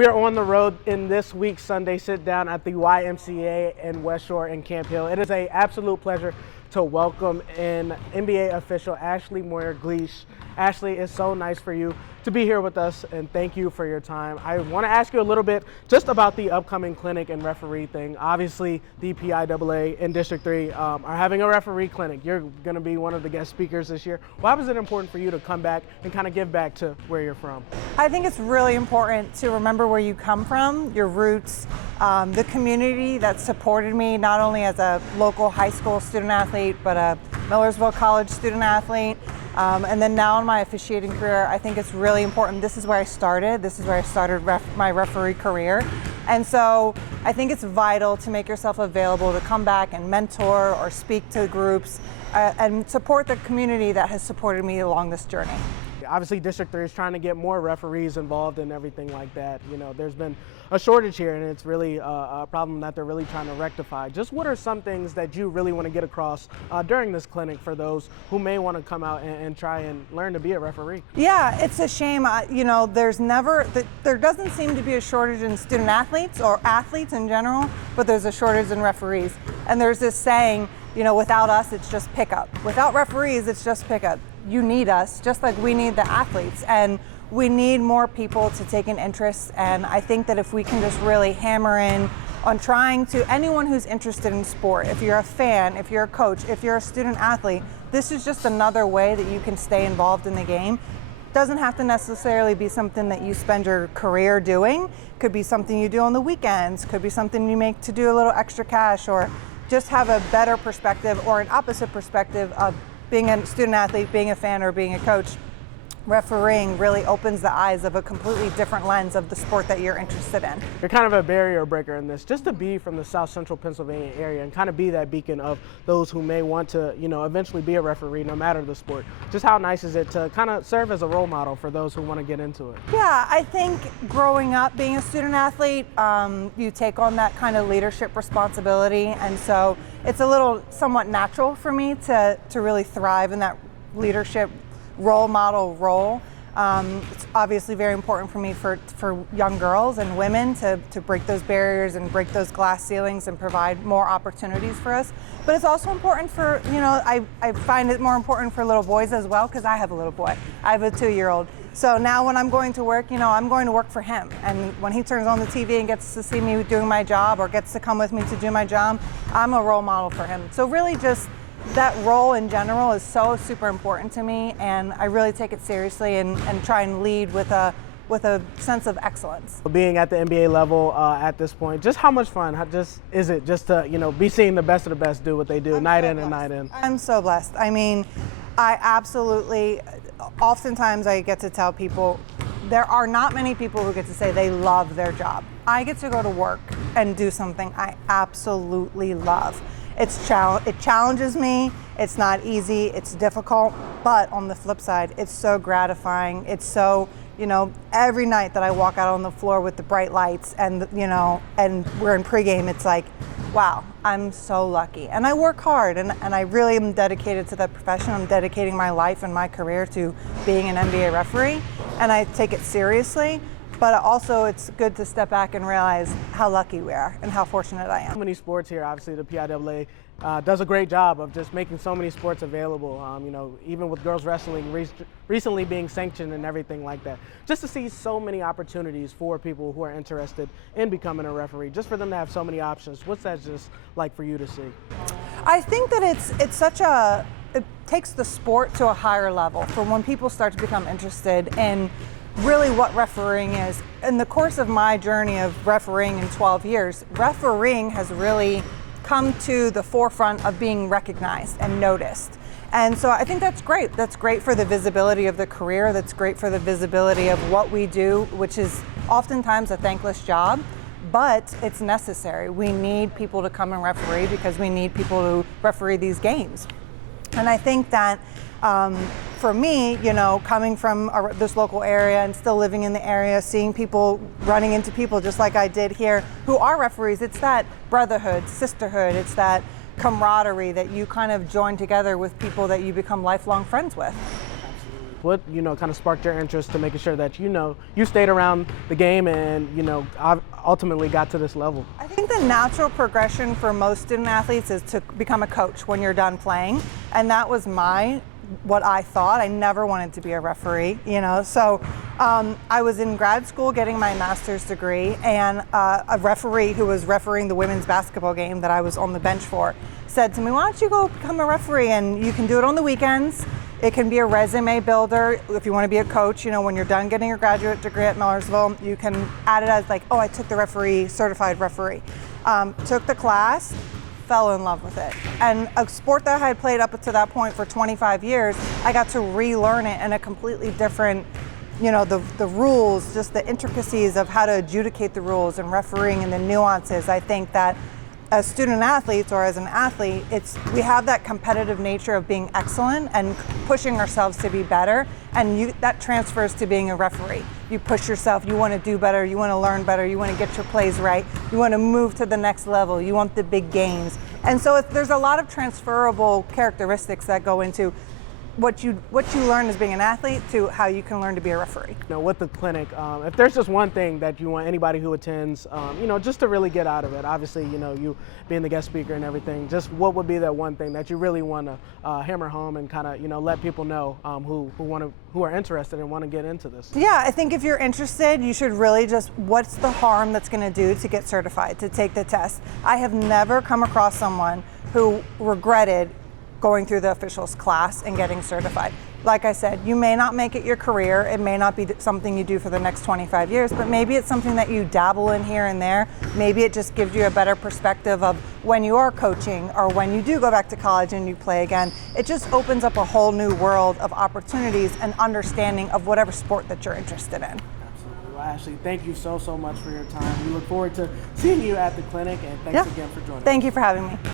We are on the road in this week's Sunday sit down at the YMCA in West Shore in Camp Hill. It is an absolute pleasure to welcome in NBA official Ashley Moyer-Gleich. Ashley, it's so nice for you to be here with us, and thank you for your time. I want to ask you a little bit just about the upcoming clinic and referee thing. Obviously, the PIAA in District 3 are having a referee clinic. You're going to be one of the guest speakers this year. Why was it important for you to come back and kind of give back to where you're from? I think it's really important to remember where you come from, your roots, the community that supported me, not only as a local high school student athlete, but a Millersville College student athlete. And then now in my officiating career, I think it's really important. This is where I started. This is where I started my referee career. And so I think it's vital to make yourself available to come back and mentor or speak to groups and support the community that has supported me along this journey. Obviously, District 3 is trying to get more referees involved and everything like that. You know, there's been a shortage here, and it's really a problem that they're really trying to rectify. Just what are some things that you really want to get across during this clinic for those who may want to come out and try and learn to be a referee? Yeah, it's a shame. You know, there doesn't seem to be a shortage in student athletes or athletes in general, but there's a shortage in referees. And there's this saying, you know, without us, it's just pickup. Without referees, it's just pickup. You need us, just like we need the athletes. And we need more people to take an interest. And I think that if we can just really hammer in on trying to, anyone who's interested in sport, if you're a fan, if you're a coach, if you're a student athlete, this is just another way that you can stay involved in the game. Doesn't have to necessarily be something that you spend your career doing. Could be something you do on the weekends, could be something you make to do a little extra cash, or just have a better perspective or an opposite perspective of being a student athlete, being a fan, or being a coach. Refereeing really opens the eyes of a completely different lens of the sport that you're interested in. You're kind of a barrier breaker in this, just to be from the South Central Pennsylvania area and kind of be that beacon of those who may want to, you know, eventually be a referee no matter the sport. Just how nice is it to kind of serve as a role model for those who want to get into it? Yeah, I think growing up being a student athlete, you take on that kind of leadership responsibility, and so it's a little somewhat natural for me to really thrive in that leadership role model role. It's obviously very important for me for young girls and women to break those barriers and break those glass ceilings and provide more opportunities for us. But it's also important for, you know, I find it more important for little boys as well, because I have a little boy. I have a 2-year-old. So now when I'm going to work, you know, I'm going to work for him. And when he turns on the TV and gets to see me doing my job or gets to come with me to do my job, I'm a role model for him. So really just that role in general is so super important to me, and I really take it seriously and try and lead with a sense of excellence. Being at the NBA level at this point, just how much fun is it just to, you know, be seeing the best of the best do what they do night in and night in? I'm so blessed. I mean, I absolutely, oftentimes I get to tell people, there are not many people who get to say they love their job. I get to go to work and do something I absolutely love. It challenges me, it's not easy, it's difficult, but on the flip side, it's so gratifying. It's so, you know, every night that I walk out on the floor with the bright lights and, you know, and we're in pregame, it's like, wow, I'm so lucky. And I work hard, and I really am dedicated to that profession. I'm dedicating my life and my career to being an NBA referee, and I take it seriously. But also it's good to step back and realize how lucky we are and how fortunate I am. So many sports here, obviously the PIAA does a great job of just making so many sports available, you know, even with girls wrestling recently being sanctioned and everything like that. Just to see so many opportunities for people who are interested in becoming a referee, just for them to have so many options. What's that just like for you to see? I think that it takes the sport to a higher level for when people start to become interested in really what refereeing is. In the course of my journey of refereeing in 12 years, refereeing has really come to the forefront of being recognized and noticed. And so I think that's great. That's great for the visibility of the career. That's great for the visibility of what we do, which is oftentimes a thankless job, but it's necessary. We need people to come and referee because we need people to referee these games. And I think that for me, you know, coming from this local area and still living in the area, seeing people running into people just like I did here who are referees, it's that brotherhood, sisterhood, it's that camaraderie that you kind of join together with people that you become lifelong friends with. what kind of sparked your interest to making sure that you stayed around the game and ultimately got to this level? I think the natural progression for most student athletes is to become a coach when you're done playing, and that was what I thought. I never wanted to be a referee, So I was in grad school getting my master's degree, and a referee who was refereeing the women's basketball game that I was on the bench for said to me, why don't you go become a referee, and you can do it on the weekends. It can be a resume builder. If you want to be a coach, when you're done getting your graduate degree at Millersville, you can add it as like, oh, I took the certified referee. Took the class, fell in love with it. And a sport that I had played up to that point for 25 years, I got to relearn it in a completely different, the rules, just the intricacies of how to adjudicate the rules and refereeing and the nuances. I think that as student athletes or as an athlete, we have that competitive nature of being excellent and pushing ourselves to be better, and that transfers to being a referee. You push yourself, you want to do better, you want to learn better, you want to get your plays right, you want to move to the next level, you want the big games. And so there's a lot of transferable characteristics that go into what you learn as being an athlete to how you can learn to be a referee. With the clinic, if there's just one thing that you want anybody who attends, just to really get out of it, obviously, you being the guest speaker and everything, just what would be that one thing that you really want to hammer home and kind of, let people know who are interested and want to get into this? Yeah, I think if you're interested, you should really what's the harm that's going to do to get certified, to take the test? I have never come across someone who regretted going through the officials class and getting certified. Like I said, you may not make it your career, it may not be something you do for the next 25 years, but maybe it's something that you dabble in here and there. Maybe it just gives you a better perspective of when you are coaching or when you do go back to college and you play again. It just opens up a whole new world of opportunities and understanding of whatever sport that you're interested in. Absolutely. Well, Ashley, thank you so much for your time. We look forward to seeing you at the clinic, and thanks again for joining us. Thank you for having me.